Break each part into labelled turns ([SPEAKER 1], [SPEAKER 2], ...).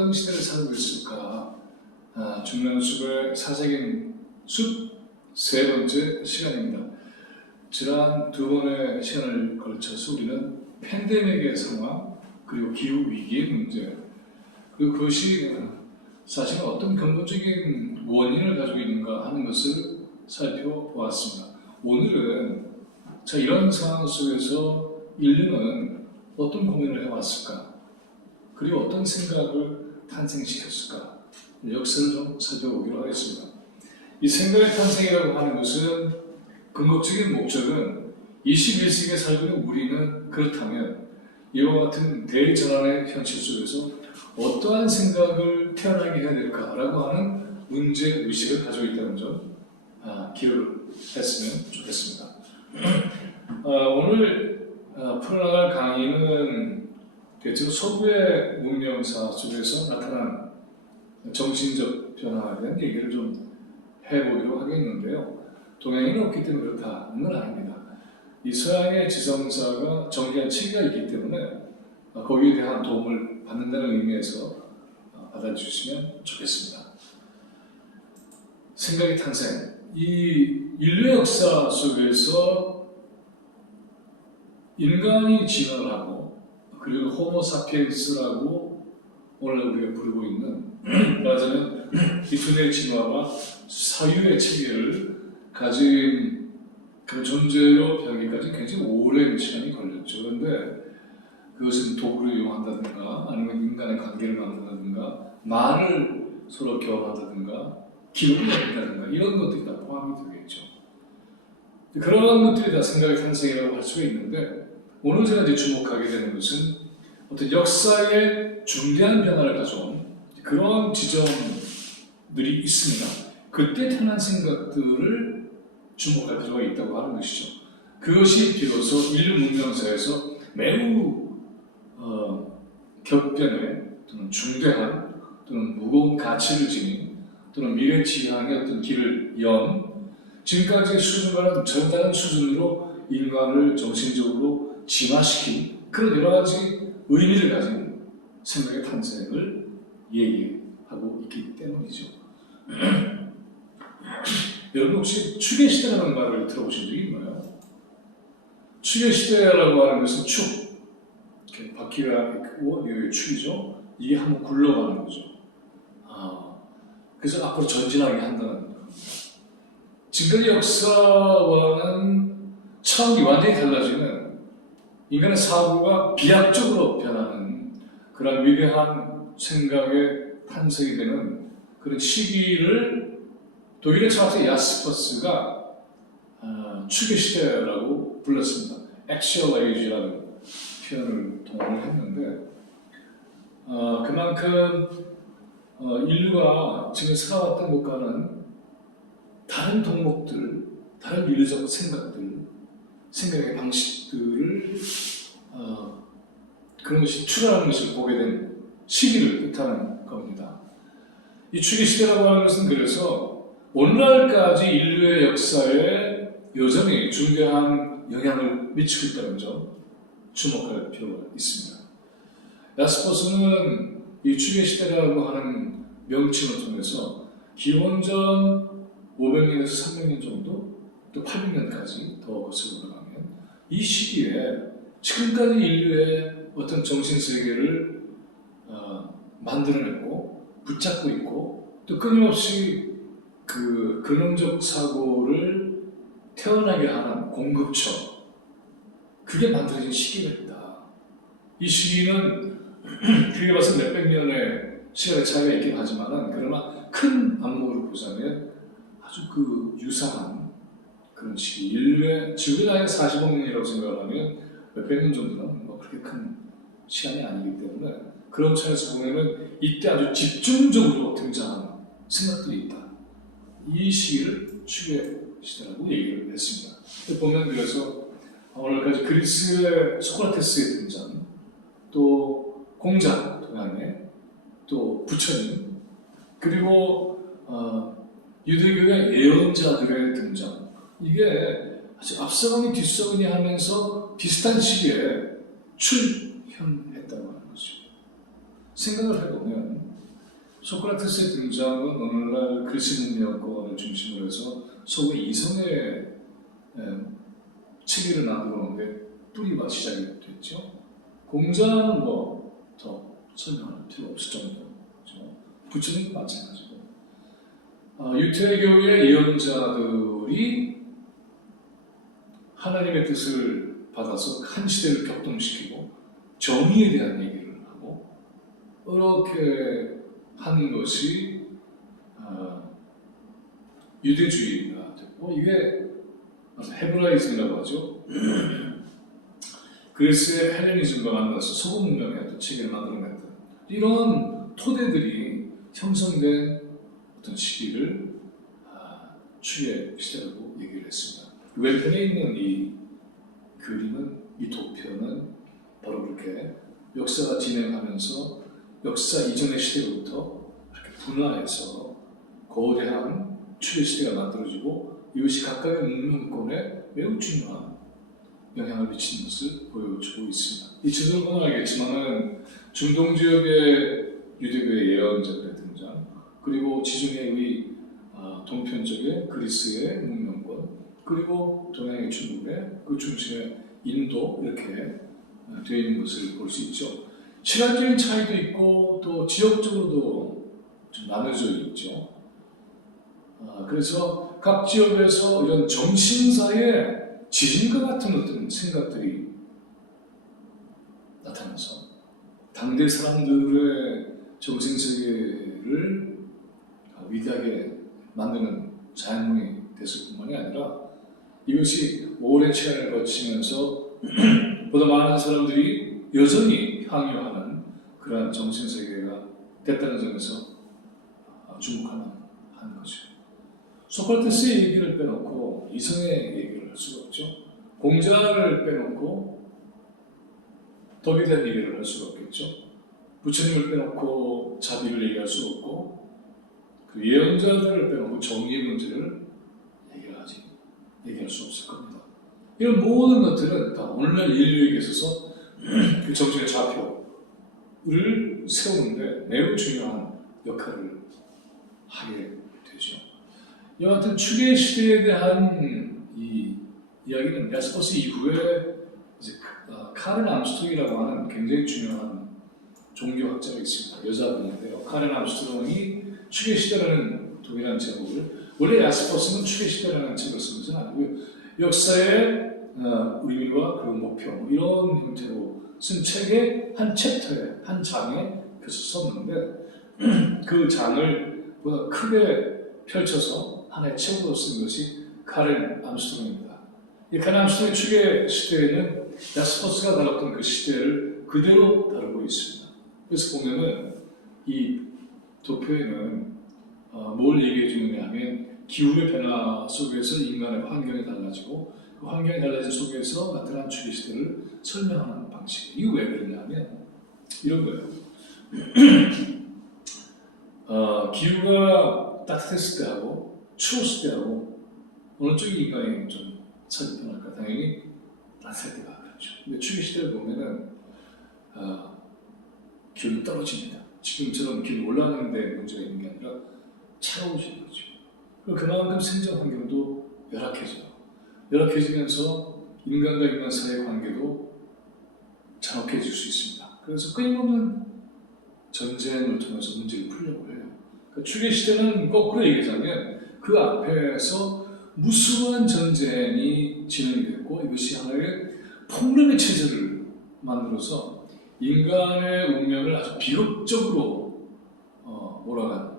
[SPEAKER 1] 어떤 시대를 살고 있을까? 아, 중년숲의 사색인 숲 세 번째 시간입니다. 지난 두 번의 시간을 걸쳐서 우리는 팬데믹의 상황 그리고 기후 위기의 문제 그것이 사실 어떤 근본적인 원인을 가지고 있는가 하는 것을 살펴보았습니다. 오늘은 자 이런 상황 속에서 인류는 어떤 고민을 해왔을까? 그리고 어떤 생각을 탄생시켰을까? 역사를 좀 살펴보기로 하겠습니다. 이 생각의 탄생이라고 하는 것은 근본적인 목적은 21세기에 살고 있는 우리는 그렇다면 이와 같은 대전환의 현실 속에서 어떠한 생각을 태어나게 해야 될까라고 하는 문제 의식을 가지고 있다는 점 아, 기억을 했으면 좋겠습니다. 아, 오늘 아, 풀어나갈 강의는 대체로 서구의 문명사 속에서 나타난 정신적 변화에 대한 얘기를 좀 해보기로 하겠는데요. 동양인은 없기 때문에 그렇다는 건 아닙니다. 이 서양의 지성사가 정리한 체계가 있기 때문에 아, 거기에 대한 도움을 받는다는 의미에서 아, 받아주시면 좋겠습니다. 생각의 탄생. 이 인류 역사 속에서 인간이 진화를 하고 그리고 호모사피엔스라고 오늘 우리가 부르고 있는 말하자면 기존의 진화와 사유의 체계를 가진 그 존재로 변하기까지 굉장히 오랜 시간이 걸렸죠. 그런데 그것은 도구를 이용한다든가 아니면 인간의 관계를 만든다든가 말을 서로 교환한다든가 기록을 남긴다든가 이런 것들이 다 포함이 되겠죠. 그런 것들이 다 생각의 탄생이라고 할 수가 있는데 오늘 제가 이제 주목하게 되는 것은 어떤 역사의 중대한 변화를 가져온 그런 지점들이 있습니다. 그때 태어난 생각들을 주목할 필요가 있다고 하는 것이죠. 그것이 비로소 인류 문명사에서 매우 어, 격변의 또는 중대한 또는 무거운 가치를 지닌 또는 미래 지향의 어떤 길을 연 지금까지 수준과는 전다른 수준으로 인간을 정신적으로 진화시킨 그런 여러 가지 의미를 가진 생각의 탄생을 얘기하고 있기 때문이죠. 여러분 혹시 추계 시대라는 말을 들어보신 적이 있나요? 추계 시대라고 하는 것은 축, 이렇게 바퀴가 있고 여기 축이죠. 이게 한번 굴러가는 거죠. 아, 그래서 앞으로 전진하게 한다는 겁니다. 지금까지 역사와는 차원이 완전히 달라지는 인간의 사고가 비약적으로 변하는 그런 위대한 생각의 탄생이 되는 그런 시기를 독일의 철학자 야스퍼스가 어, 추계 시대라고 불렀습니다. 액츄얼 에이지라는 표현을 동원을 했는데 어, 그만큼 어, 인류가 지금 살아왔던 것과는 다른 덕목들, 다른 윤리적 생각들, 생각의 방식들을 어, 그런 것이 출현하는 것을 보게 된 시기를 뜻하는 겁니다. 이 추기 시대라고 하는 것은 그래서 오늘날까지 인류의 역사에 여전히 중대한 영향을 미치고 있다는 점 주목할 필요가 있습니다. 야스퍼스는 이 추계 시대라고 하는 명칭을 통해서 기원전 500년에서 300년 정도 또 800년까지 더 거슬러 올라가면 이 시기에 지금까지 인류의 어떤 정신 세계를 어, 만들어냈고 붙잡고 있고 또 끊임없이 그 근원적 사고를 태어나게 하는 공급처 그게 만들어진 시기가 있다. 이 시기는 크게 봐서 몇백 년의 시간의 차이가 있긴 하지만은 그러나 큰 안목으로 보자면 아주 그 유사한 그런 시기 인류의 지구의 나이가 40억 년이라고 생각하면 몇백 년 정도는 뭐 그렇게 큰 시간이 아니기 때문에 그런 차에서 보면은 이때 아주 집중적으로 등장하는 생각들이 있다. 이 시기를 추계 시대라고 얘기를 했습니다. 보면 그래서 오늘까지 그리스의 소크라테스의 등장, 또 공자 동양의 또 부처님, 그리고 어, 유대교의 예언자들의 등장 이게 앞서가니 뒤서가니 하면서 비슷한 시기에 출현했다고 하는 거죠. 생각을 해보면 소크라테스의 등장은 오늘날 그리스 문명권을 중심으로 해서 소위 이성의 에, 체계를 나누는데 뿌리가 시작이 됐죠. 공자는 뭐 더 설명할 필요 없을 정도죠. 부처님도 마찬가지고 아, 유태교의 예언자들이 하나님의 뜻을 받아서 한 시대를 격동시키고 정의에 대한 얘기를 하고 이렇게 한 것이 아, 유대주의가 됐고 이게 헤브라이즘이라고 하죠. 그리스의 헬레니즘과 만나서 소금 문명의 어떤 체계를 만들어냈던 이런 토대들이 형성된 어떤 시기를 아, 추의 시대라고 얘기를 했습니다. 왼편에 있는 이 그림은 이 도표는 바로 그렇게 역사가 진행하면서 역사 이전의 시대부터 이렇게 분화해서 거대한 추의 시대가 만들어지고 이것이 각각의 문명권에 매우 중요한 영향을 미치는 것을 보여주고 있습니다. 이 보면 알겠지만은 중동 지역의 유대교의 예언자들의 등장, 그리고 지중해 의 아, 동편 쪽의 그리스의 그리고 동양의 중국의 그 중심에 인도 이렇게 아, 되어 있는 것을 볼 수 있죠. 시간적인 차이도 있고 또 지역적으로도 좀 나눠져 있죠. 아, 그래서 각 지역에서 이런 정신사의 지진과 같은 어떤 생각들이 나타나서 당대 사람들의 정신 세계를 위대하게 만드는 자연문이 됐을 뿐만이 아니라 이것이 오랜 시간을 거치면서 보다 많은 사람들이 여전히 향유하는 그러한 정신 세계가 됐다는 점에서 주목하는 한 거죠. 소크라테스의 얘기를 빼놓고 이성의 얘기를 할 수가 없죠. 공자를 빼놓고 덕에 대한 얘기를 할 수가 없겠죠. 부처님을 빼놓고 자비를 얘기할 수 없고 그 예언자들을 빼놓고 정의의 문제를 얘기하지 얘기할 수 없을 겁니다. 이런 모든 것들은 다 오늘날 인류에게 있어서 그 정신의 좌표를 세우는데 매우 중요한 역할을 하게 되죠. 같은 추계 시대에 대한 이 이야기는 야스퍼스 이후에 이제 어, 카렌 암스트롱이라고 하는 굉장히 중요한 종교학자가 있습니다. 여자분인데요. 카렌 암스트롱이 추계 시대라는 동일한 제목을 원래 야스퍼스는 추계 시대라는 책을 쓴 것은 아니고요. 역사의 어, 의미와 그 목표 뭐 이런 형태로 쓴 책의 한 챕터에 한 장에 그래서 썼는데 그 장을 보다 크게 펼쳐서 하나의 책으로 쓴 것이 카렌 암스트롱입니다. 이 카렌 암스트롱의 추계 시대에는 야스퍼스가 다뤘던 그 시대를 그대로 다루고 있습니다. 그래서 보면은 이 도표에는 어, 뭘 얘기해 주느냐 하면 기후의 변화 속에서 인간의 환경이 달라지고 그 환경이 달라진 속에서 나타난 추계 시대를 설명하는 방식. 이거 왜 그러냐면 이런 거예요. 어, 기후가 따뜻했을 때하고 추웠을 때하고 어느 쪽이 인간이 좀 차이 변할까? 당연히 따뜻할 때가 그렇죠. 근데 추위 시대를 보면은 어, 기온이 떨어집니다. 지금처럼 기온이 올라가는데 문제가 있는 게 아니라 차가워지는 거죠. 그만큼 생존 환경도 열악해져요. 열악해지면서 인간과 인간 사이의 관계도 잔혹해질 수 있습니다. 그래서 끊임없는 전쟁을 통해서 문제를 풀려고 해요. 그러니까 추계 시대는 거꾸로 얘기하자면 그 앞에서 무수한 전쟁이 진행이 됐고 이것이 하나의 폭력의 체제를 만들어서 인간의 운명을 아주 비극적으로 어, 몰아간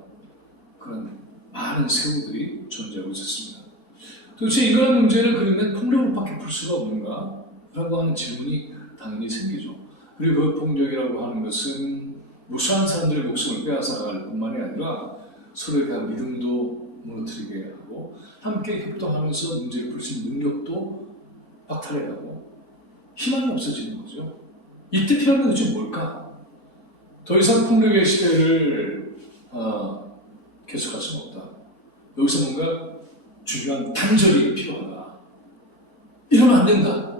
[SPEAKER 1] 그런 많은 세월들이 존재하고 있었습니다. 도대체 인간의 문제를 그러면 폭력으로밖에 풀 수가 없는가? 라고 하는 질문이 당연히 생기죠. 그리고 그 폭력이라고 하는 것은 무수한 사람들의 목숨을 빼앗아갈 뿐만이 아니라 서로에 대한 믿음도 무너뜨리게 하고 함께 협동하면서 문제를 풀 수 있는 능력도 박탈해가고 희망이 없어지는 거죠. 이때 필요한 건 도대체 뭘까? 더 이상 폭력의 시대를 어, 계속할 수는 없다. 여기서 뭔가 중요한 단절이 필요하다. 이러면 안 된다.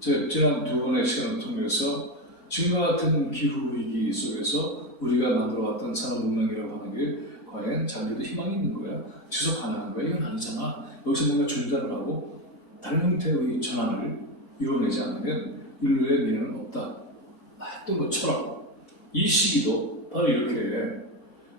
[SPEAKER 1] 지난 두 번의 시간을 통해서 지금과 같은 기후 위기 속에서 우리가 만들어왔던 산업 문명이라고 하는 게 과연 장래도 희망이 있는 거야? 지속 가능한 거야? 이건 아니잖아. 여기서 뭔가 중단을 하고 다른 형태의 전환을 이뤄내지 않으면 인류의 미래는 없다. 했던 것처럼 이 시기도 바로 이렇게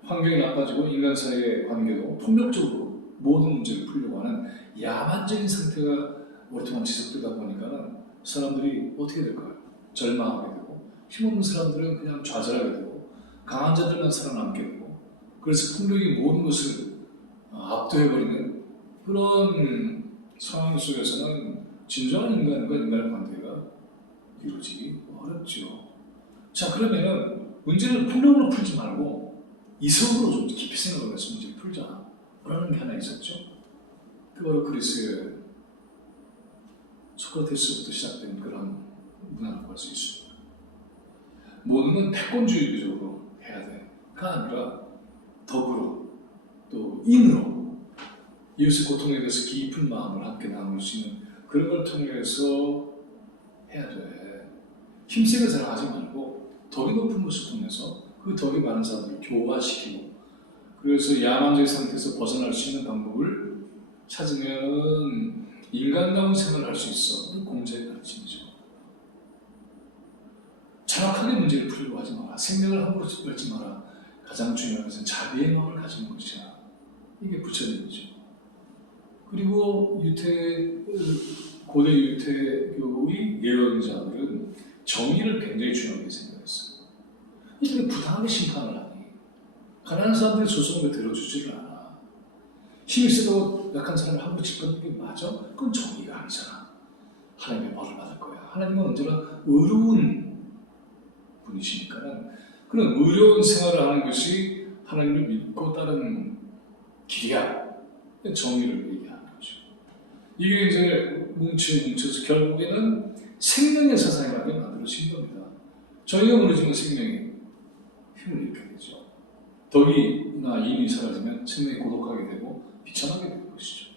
[SPEAKER 1] 환경이 나빠지고 인간 사이의 관계도 폭력적으로 모든 문제를 풀려고 하는 야만적인 상태가 오랫동안 지속되다 보니까는 사람들이 어떻게 될까요? 절망하게 되고 힘없는 사람들은 그냥 좌절하게 되고 강한 자들만 살아남게 되고 그래서 폭력이 모든 것을 압도해버리는 그런 상황 속에서는 진정한 인간과 인간의 관계가 이루어지기 어렵죠. 자 그러면은 문제를 폭력으로 풀지 말고 이성으로 좀 깊이 생각을 해서 문제를 풀자 라는 게 하나 있었죠. 그 바로 그리스의 소크라테스부터 시작된 그런 문화라고 할 수 있습니다. 모든 건 패권주의적으로 해야 돼. 가 아니라 덕으로 또 인으로 이웃의 고통에 대해서 깊은 마음을 함께 나눌 수 있는 그런 걸 통해서 해야 돼. 힘세게 생각하지 말고 덕이 높은 것을 통해서 그 덕이 많은 사람들을 교화시키고 그래서 야만적인 상태에서 벗어날 수 있는 방법을 찾으면 인간다운 생활을 할 수 있어. 그 공자의 가르침이죠. 정확하게 문제를 풀려고 하지 마라. 생명을 함부로 뺏지 마라. 가장 중요한 것은 자비의 마음을 가지는 것이야. 이게 부처님이죠. 그리고 유태 고대 유태교의 예언자들은 정의를 굉장히 중요하게 생각했어요. 이들은 부당하게 심판을 하니 가난한 사람들의 소송을 들어주지를 않아. 힘이 세도 약한 사람을 함부로 짓밟는 게 맞아? 그건 정의가 아니잖아. 하나님의 벌을 받을 거야. 하나님은 언제나 의로운 분이시니까는 그런 의로운 생활을 하는 것이 하나님을 믿고 따르는 길이야. 정의를 얘기하는 거죠. 이게 이제 뭉쳐 뭉쳐서 결국에는 생명의 사상이라는 게 만들어진 겁니다. 저희가 무너지면 생명이 힘을 잃게 되죠. 덕이나 인이 사라지면 생명이 고독하게 되고 비참하게 되는 것이죠.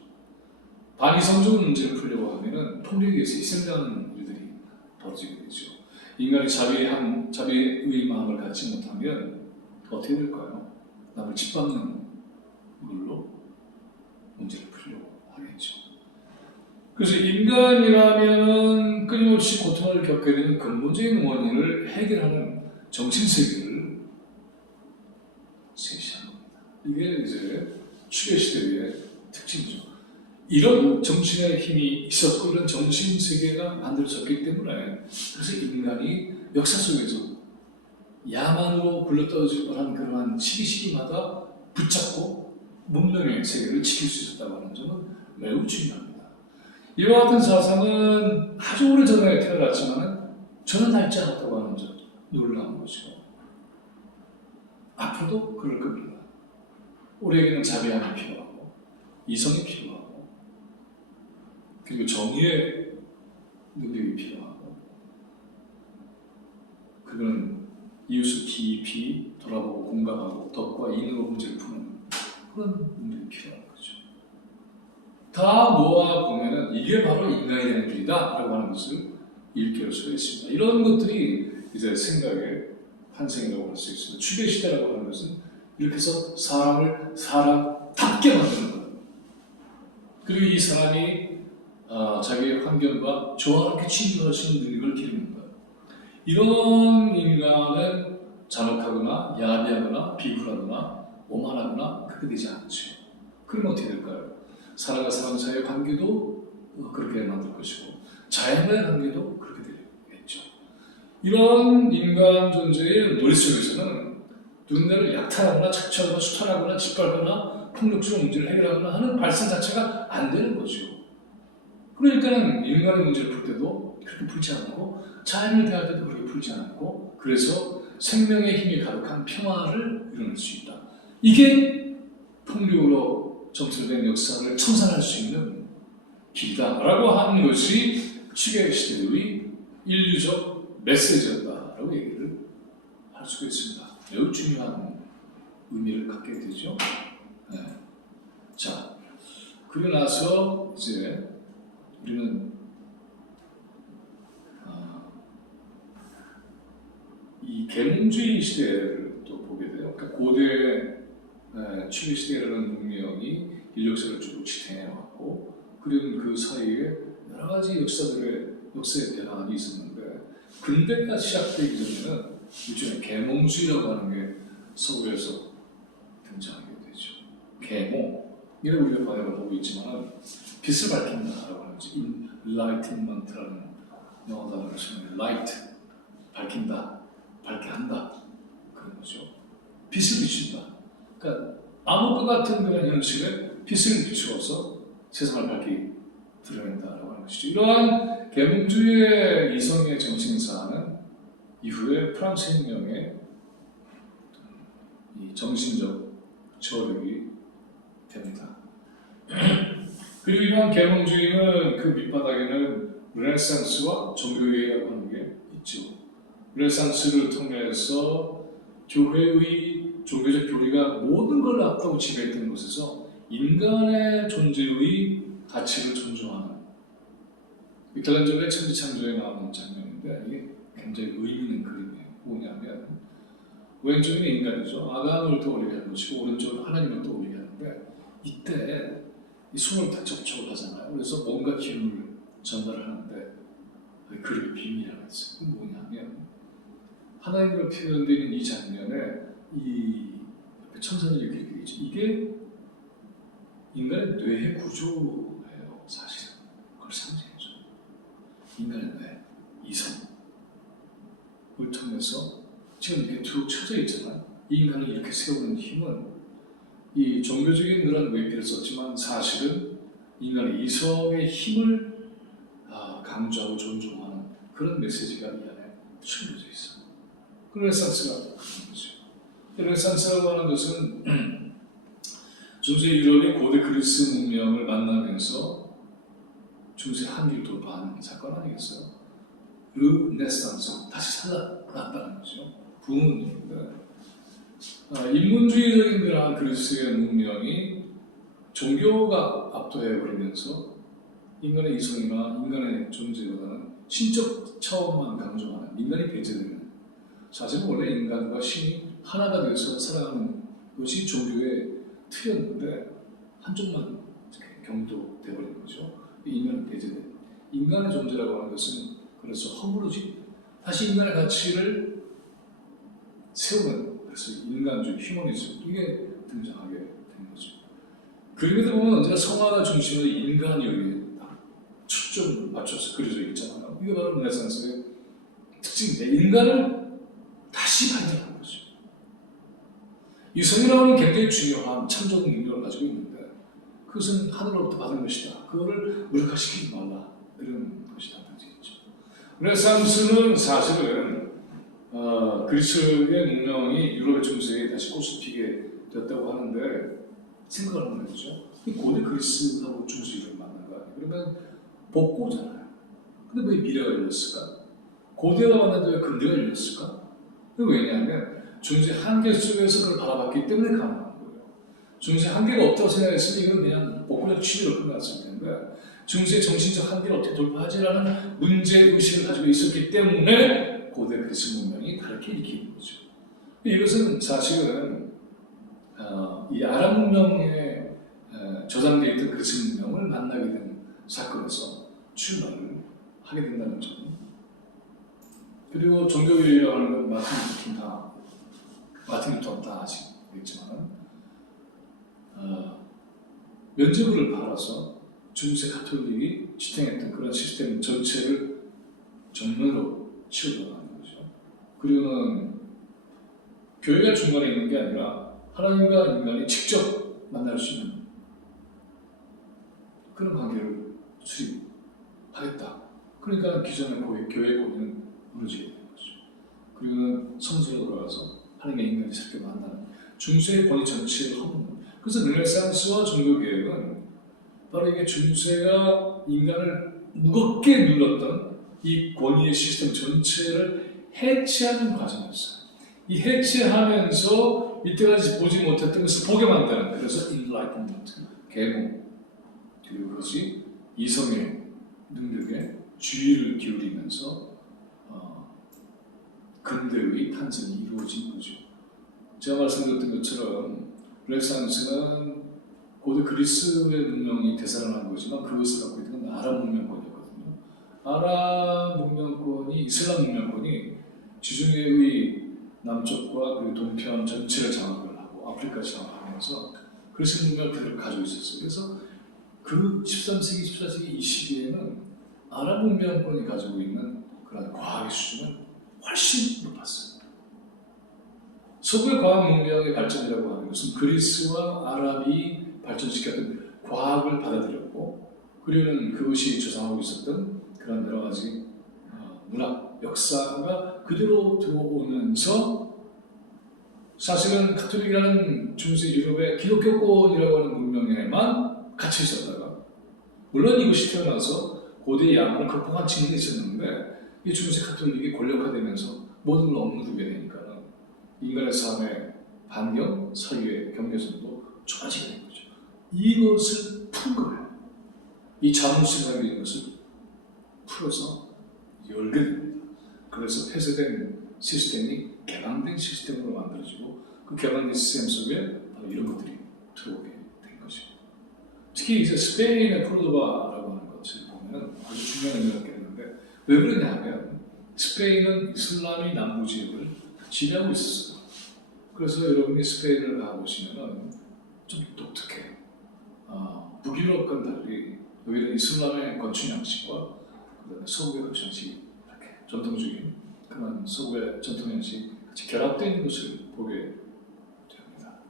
[SPEAKER 1] 반이 성적인 문제를 풀려고 하면은 폭력에 의해서 희생자는 일들이 벌어지게 되죠. 인간이 자비의 한 자비의 마음을 갖지 못하면 어떻게 될까요? 남을 짓밟는 걸로 문제를 풀려고 하겠죠. 그래서 인간이라면 끊임없이 고통을 겪게 되는 근본적인 원인을 해결하는 정신세계를 제시한 겁니다. 이게 이제 추계 시대의 특징이죠. 이런 정신의 힘이 있었고 이런 정신 세계가 만들어졌기 때문에 그래서 인간이 역사 속에서 야만으로 굴러떨어질 뻔한 그러한 시기 시기마다 붙잡고 문명의 세계를 지킬 수 있었다고 하는 점은 매우 중요합니다. 이와 같은 사상은 아주 오래 전에 태어났지만 저는 닮지 않았다고 하는 점 놀라운 것이고 앞으로도 그럴 겁니다. 우리에게는 자비함이 필요하고 이성이 필요하고 그리고 정의의 능력이 필요하고 그건 이웃을 깊이 돌아보고 공감하고 덕과 인으로 문제를 푸는 그런 능력이 필요한 거죠. 다 모아 보면은 이게 바로 인간이 되는 길이다 라고 하는 것을 할 수가 있습니다. 이런 것들이 이제 생각의 환생이라고 할 수 있습니다. 추계 시대라고 하는 것은 이렇게 해서 사람을 사람답게 만드는 거예요. 그리고 이 사람이 어, 자기의 환경과 조화롭게 친구할 수 있는 능력을 기르는 거예요. 이런 인간은 잔혹하거나 야비하거나 비굴하거나 오만하거나 그렇게 되지 않죠. 그럼 어떻게 될까요? 사람과 사람 사이의 관계도 어, 그렇게 만들 것이고 자연과의 관계도 그렇게 되겠죠. 이런 인간 존재의 논리 속에서는 누군가를 약탈하거나 착취하거나 수탈하거나 짓밟거나 폭력적으로 문제를 해결하거나 하는 발상 자체가 안 되는 거죠. 그러니까는 인간의 문제를 풀 때도 그렇게 풀지 않고 자연을 대할 때도 그렇게 풀지 않고 그래서 생명의 힘이 가득한 평화를 이뤄낼 수 있다. 이게 폭력으로 점철된 역사를 청산할 수 있는 길이다라고 하는 것이 추계 시대의 인류적 메시지였다라고 얘기를 할 수가 있습니다. 매우 중요한 의미를 갖게 되죠. 네. 자, 그리고 나서 이제 우리는 아, 이 계몽주의 시대를 또 보게 돼요. 그러니까 고대 에, 취미 시대라는 문명이 인류 역사를 쭉 지탱해 왔고 그리고 그 사이에 여러 가지 역사들의 역사의 변화가 있었는데 근대가 시작되기 전에는 일종의 계몽주의라고 하는 게 서구에서 등장하게 되죠. 계몽 이라고 우리가 번역을 하고 있지만 빛을 밝힌다라고 하는 거지. enlightenment라는 영어 단어를 쓰면 light 밝힌다, 밝게 한다 그런 거죠. 빛을 비춘다. 그러니까 암흑과 같은 그런 현실에 빛을 비추어서 세상을 밝게 드러낸다라고 하는 것이죠. 이러한 계몽주의의 이성의 정신사는 이후에 프랑스 혁명의 이 정신적 저력이 됩니다. 그리고 이러한 계몽주의는 그 밑바닥에는 르네상스와 종교개혁이라고 하는 게 있죠. 르네상스를 통해서 교회의 종교적 교리가 모든 걸 앞두고 지배했던 곳에서 인간의 존재의 가치를 존중하는 미켈란젤로의 천지창조에 나오는 장면인데 이게 굉장히 의미 있는 그림이에요. 뭐냐면 왼쪽에는 인간이죠. 아담을 떠올리게 하는 것이고 오른쪽은 하나님을 떠올리게 하는데 이때 이 손을 다 접촉을 하잖아요. 그래서 뭔가 기운을 전달하는데 그 그림의 비밀이 하나 있어요. 그 뭐냐면 하나님으로 표현되는 이 장면에 이 천사는 이렇게 그리죠. 이게 인간의 뇌의 구조예요, 사실은. 그걸 상징해줘. 인간의 뇌, 이성을 통해서 지금 툭 쳐져 있잖아요. 이 인간을 이렇게 세우는 힘은 이 종교적인 그런 외피를 썼지만 사실은 인간의 이성의 힘을 아, 강조하고 존중하는 그런 메시지가 이 안에 숨겨져 있어요. 그 르네상스가 그런 거죠. 르네상스라고 하는 것은 중세 유럽이 고대 그리스 문명을 만나면서 중세 한기를 돌파하는 사건 아니겠어요? 르네상스 다시 살아났다는 거죠. 부흥입니다. 아, 인문주의적인 그러한 그리스의 문명이 종교가 압도해 버리면서 인간의 이성이나 인간의 존재보다는 신적 차원만 강조하는 인간이 배제되는 사실 원래 인간과 신이 하나가 되어서 살아가는 것이 종교의 틀이었는데 한쪽만 이렇게 경도돼 버린 거죠. 인간은 배제된 인간의 존재라고 하는 것은 그래서 허물어지 다시 인간의 가치를 세우는 그래서 인간주의, 휴머니즘 이게 등장하게 된 거죠. 그림에도 보면 언제나 성화가 중심으로 인간이 여기 딱 초점 맞춰서 그려져 있잖아요. 이게 바로 르네상스의 특징인데 인간을 다시 발견하는 거죠. 이 성이라는 굉장히 중요한 참적 능력을 가지고 있는데 그것은 하늘로부터 받은 것이다. 그거를 무력화시키지 말라. 이런 것이 담겨있죠. 르네상스는 사실은 어, 그리스의 문명이 유럽의 중세에 다시 꽃을 피게 됐다고 하는데 생각을 해보죠. 이 고대 그리스하고 중세를 만난 거 아니에요? 그러면 복고잖아요. 근데 왜 미래가 열렸을까? 고대가 만났는데 왜 근대가 열렸을까? 왜냐하면 중세 한계 속에서 그걸 바라봤기 때문에 거예요. 중세 한계가 없다고 생각했으면 이건 그냥 복고적 취지로 끝났을 텐데 중세 정신적 한계를 어떻게 돌파하지라는 문제 의식을 가지고 있었기 때문에 고대 그리스 문명이 다르게 일으키는 거죠. 이것은 사실은 어, 이 아랍 문명에 어, 저장되어 있던 그리스 문명을 만나게 된 사건에서 출발을 하게 된다는 점. 그리고 종교유리라고 하는 건 마틴 루터 다 마틴 루터 다 아시겠지만 어, 면제부를 팔아서 중세 가톨릭이 지탱했던 그런 시스템 전체를 전면으로 치우려고 그리고는 교회가 중간에 있는 게 아니라 하나님과 인간이 직접 만날 수 있는 그런 관계를 수립하겠다. 그러니까 기존의 교회, 교회 권위는 무너지게 되는 거죠. 그리고는 성소로 돌아가서 하나님과 인간이 새롭게 만나는 중세의 권위 전체를 허무는 그래서 르네상스와 종교개혁은 바로 이게 중세가 인간을 무겁게 눌렀던 이 권위의 시스템 전체를 해체하는 과정이었어요. 이 해체하면서 이때까지 보지 못했던 것을 보게 만드는 그래서 enlightenment, 계몽 그리고 그것이 이성의 능력에 주의를 기울이면서 어, 근대의 탄생이 이루어진 거죠. 제가 말씀드렸던 것처럼 르네상스는 고대 그리스의 문명이 되살아난 거지만 그것을 갖고 있는 건 아랍 문명권이거든요. 아랍 문명권이 이슬람 문명권이 지중해의 남쪽과 그리고 동편 전체를 장악을 하고 아프리카 장악하면서 그리스 문명을 가지고 있었어요. 그래서 그 13세기, 14세기 이 시기에는 아랍 문명권이 가지고 있는 그런 과학의 수준은 훨씬 높았어요. 서구의 과학 문명의 발전이라고 하는 것은 그리스와 아랍이 발전시켰던 과학을 받아들였고 그리고는 그것이 조성하고 있었던 그런 여러 가지 어, 문학, 역사가 그대로 들어오면서 사실은 카톨릭이라는 중세 유럽의 기독교권이라고 하는 문명에만 갇혀 있었다가 물론 이것이 태어나서 고대 야만을 극복한 측면이 있었는데 이 중세 카톨릭이 권력화되면서 모든 걸 억누르게 되니까는 인간의 삶의 반경, 사유의 경계선도 좁아지게 된 거죠. 이것을 푼 거예요. 이 자문시간이 있는 것을 풀어서 열게 됩니다. 그래서 폐쇄된 시스템이 개방된 시스템으로 만들어지고 그 개방된 시스템 속에 이런 것들이 들어오게 된 거죠. 특히 이제 스페인의 코르도바라고 하는 것을 보면 아주 중요한 의미가 있겠는데 왜 그러냐 하면 스페인은 이슬람이 남부 지역을 지배하고 있었어요. 그래서 여러분이 스페인을 가보시면은 좀 독특해요. 아, 북유럽과는 달리 여기는 이슬람의 건축 양식과 서구의 건축 양식이 이렇게 전통적인 그런 서구의 전통 양식 같이 있는 것을 보게 됩니다.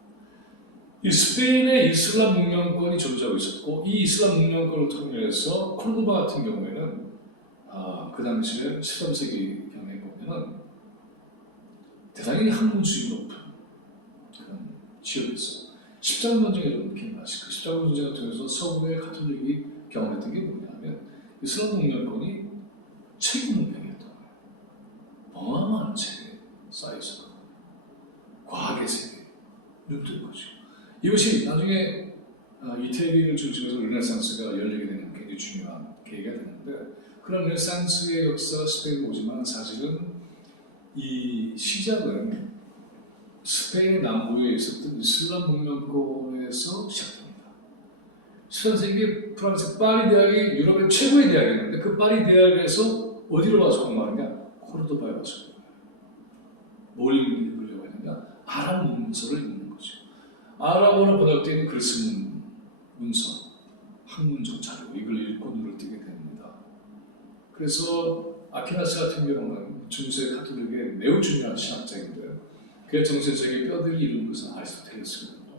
[SPEAKER 1] 이 스페인의 이슬람 문명권이 존재하고 있었고 이 이슬람 문명권을 통해서 코르도바 같은 경우에는 아, 그 당시에 13세기 경에 보면은 대단히 학문수익이 높은 지역이었어요. 십자군 전쟁 여러분 기억나시고 그 십자군 전쟁을 통해서 서구의 가톨릭이 경험했던 게 뭐냐면 이슬람 문명이었던 거예요. 어마어마한 세계 쌓여서 과학의 세계 눈뜬 거죠. 이것이 나중에 아, 이태리를 중심으로 르네상스가 열리게 되는 굉장히 중요한 계기가 되는데 그런 르네상스의 역사가 스페인에 오지만 사실은 이 시작은 스페인 남부에 있었던 이슬람 문명권에서 시작됩니다. 13세기 프랑스 파리 대학이 유럽의 최고의 대학이었는데 그 파리 대학에서 어디로 와서 공부하느냐? 코르도바에 와서 공부해요. 뭘 읽으려고 하느냐? 아랍 문서를 읽는 거죠. 아랍어로 있는 그리스 문, 문서, 학문적 자료 이걸 읽고 눈을 뜨게 됩니다. 그래서 아키나스 같은 경우는 중세 카톨릭의 매우 중요한 신학자인데 그의 정세적인 뼈들이 이룬 것은 아리스토텔레스거든요.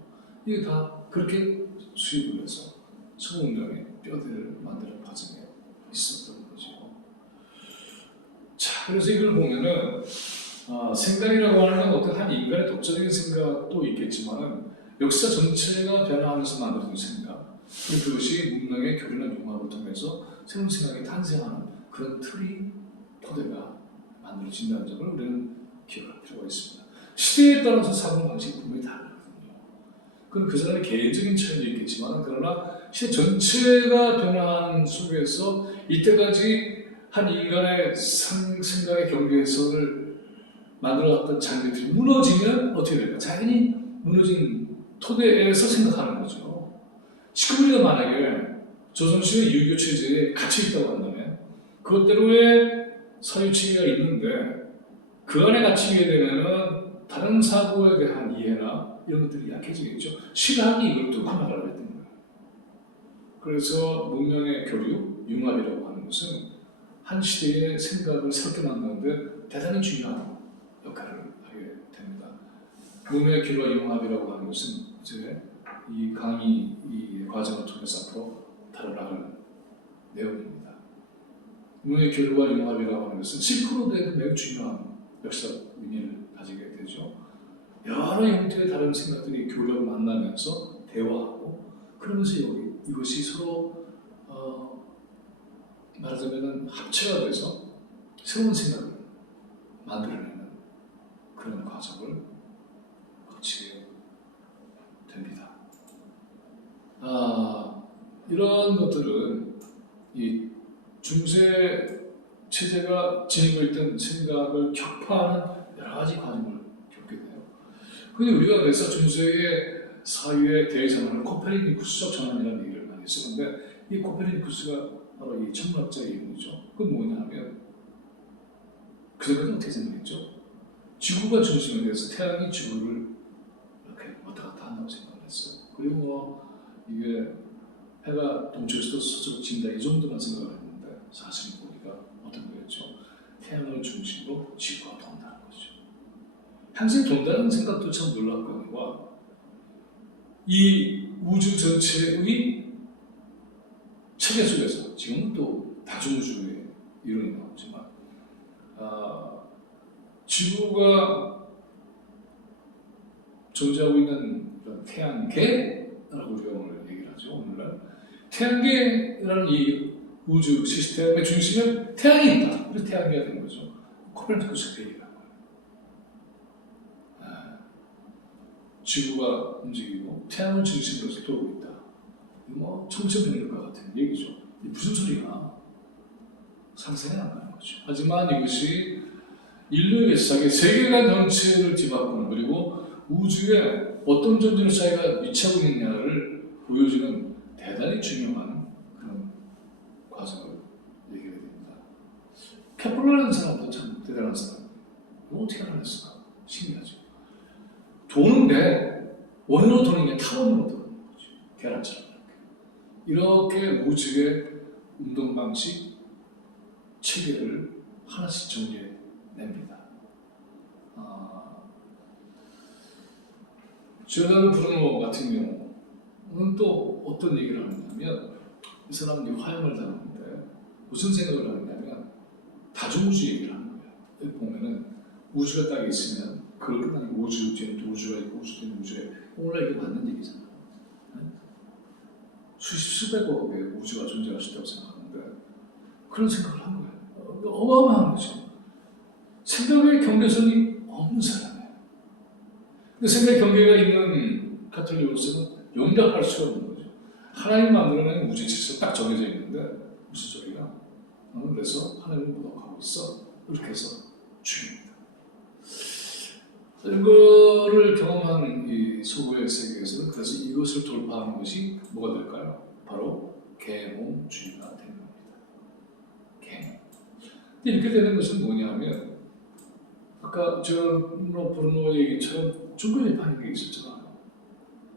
[SPEAKER 1] 이게 다 그렇게 수입을 해서 성문명의 뼈들을 만드는 과정에 있었던 거죠. 자, 그래서 이걸 보면은 아, 생각이라고 하는 건 어떤 한 인간의 독자적인 생각도 있겠지만은 역사 전체가 변화하면서 만들어진 생각 그것이 문명의 교류나 융합을 통해서 새로운 생각이 탄생하는 그런 틀이 토대가 만들어진다는 점을 우리는 기억할 필요가 있습니다. 시대에 따라서 사고 방식이 분명히 다르거든요. 그건 그 사람의 개인적인 차이도 있겠지만 그러나 시대 전체가 변화하는 속에서 이때까지 한 인간의 상, 생각의 경계선을 만들어왔던 장벽들이 무너지면 어떻게 될까? 자연히 무너진 토대에서 생각하는 거죠. 지금 우리가 만약에 조선시대 유교 체제에 갇혀 있다고 한다면 그것대로의 사유 체계가 있는데 그 안에 갇히게 되면은 다른 사고에 대한 이해나 이런 것들이 약해지겠죠. 시각이 이걸 뚫고 나가려 했던 거예요. 그래서 문명의 교류, 융합이라고 하는 것은 한 시대의 생각을 새롭게 만드는데 대단히 중요한 역할을 하게 됩니다. 문명의 교류와 융합이라고 하는 것은 이제 이 강의 이 과정을 통해서 앞으로 다뤄나갈 내용입니다. 문명의 교류와 융합이라고 하는 것은 실크로드에도 매우 중요한 역사적 의미를 되죠. 여러 형태의 다른 생각들이 교류를 만나면서 대화하고 그러면서 여기 이것이 서로 어, 말하자면 합체가 돼서 새로운 생각을 만들어내는 그런 과정을 거치게 됩니다. 아, 이런 것들은 이 중세 체제가 지니고 있던 생각을 격파하는 여러 가지 과정을. 근데 우리가 그래서 중세의 사유의 대전을 코페르니쿠스적 전환이라는 얘기를 많이 쓰는데 이 코페르니쿠스가 바로 이 천문학자의 이름이죠. 그건 뭐냐면 그전까지 어떻게 생각했죠? 지구가 중심에 대해서 태양이 지구를 이렇게 왔다 갔다 한다고 생각을 했어요. 그리고 뭐 이게 해가 동쪽에서 서쪽으로 진다 이 정도만 생각을 했는데 사실 보니까 어떤 거였죠? 태양을 중심으로 지구가 돈다 항상 돈다는 생각도 참 놀랍거든요. 이 우주 전체의 체계 속에서 지금은 또 다중우주의 이론이 나오지만 아, 지구가 존재하고 있는 태양계라고 우리가 오늘 얘기를 하죠. 오늘날 태양계라는 이 우주 시스템의 중심에 태양이 있다. 그래서 태양계가 된 거죠. 코페르니쿠스가 그 얘기를 한 거예요. 아, 지구가 움직이고 태양을 중심으로 해서 돌고 있다. 뭐 청천벽력과 같은 얘기죠. 무슨 소리야? 상상이 안 가는 거죠. 하지만 이것이 인류의 역사의 세계관 전체를 뒤바꾸는 그리고 우주에 어떤 존재로 자기가 위치하고 있느냐를 보여주는 대단히 중요한 그런 과정을 얘기하게 됩니다. 케플러라는 사람도 참 대단한 사람. 어떻게 알아냈을까? 신기하죠. 도는데 원으로 도는 게 타원으로 도는 거죠. 계란처럼 이렇게. 이렇게 우주의 운동 방식 체계를 하나씩 정리해 냅니다. 아, 조단 브루노 같은 경우는 또 어떤 얘기를 하냐면 이 사람이 화형을 당하는데 무슨 생각을 하냐면 다중우주 얘기를 하는 거예요. 보면은 우주가 딱 있으면 그걸 끝나는 게 우주 뒤에 또 우주가 있고 우주 뒤에 우주에 원래 이게 맞는 얘기잖아요. 수십 수백억의 우주가 존재할 수 있다고 생각하는데 그런 생각을 한 거예요. 어, 어마어마한 거죠. 생각의 경계선이 없는 사람이에요. 근데 생각의 경계가 있는 카톨릭으로서는 용납할 수가 없는 거죠. 하나님 만들어낸 우주 질서가 딱 정해져 있는데 무슨 소리야? 어, 그래서 하나님은 무력하고 있어. 이렇게 해서 죽입니다. 이거를 경험한 이 소고의 세계에서는 그래서 이것을 돌파하는 것이 뭐가 될까요? 바로 계몽주의가 되는 겁니다. 계몽. 이렇게 되는 것은 뭐냐면 아까 저 브루노 얘기처럼 중간에 파는 게 있었잖아요.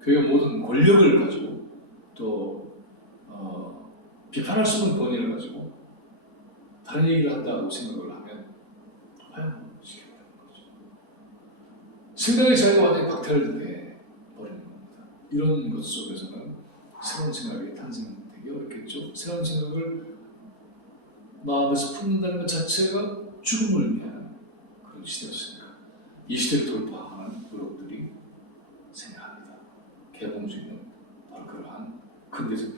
[SPEAKER 1] 그게 모든 권력을 가지고 또 어, 비판할 수 없는 권위를 가지고 다른 얘기를 한다고 생각을 하면 거죠. 생각의 자유가 완전히 박탈돼 버리는 겁니다. 이런 것 속에서는 새로운 생각이 탄생되기 어렵겠죠. 새로운 생각을 마음에서 품는다는 것 자체가 죽음을 위한 그런 시대였으니까 이 시대를 돌파하는 노력들이 생겨납니다. 개봉주의는 바로 그러한 근대적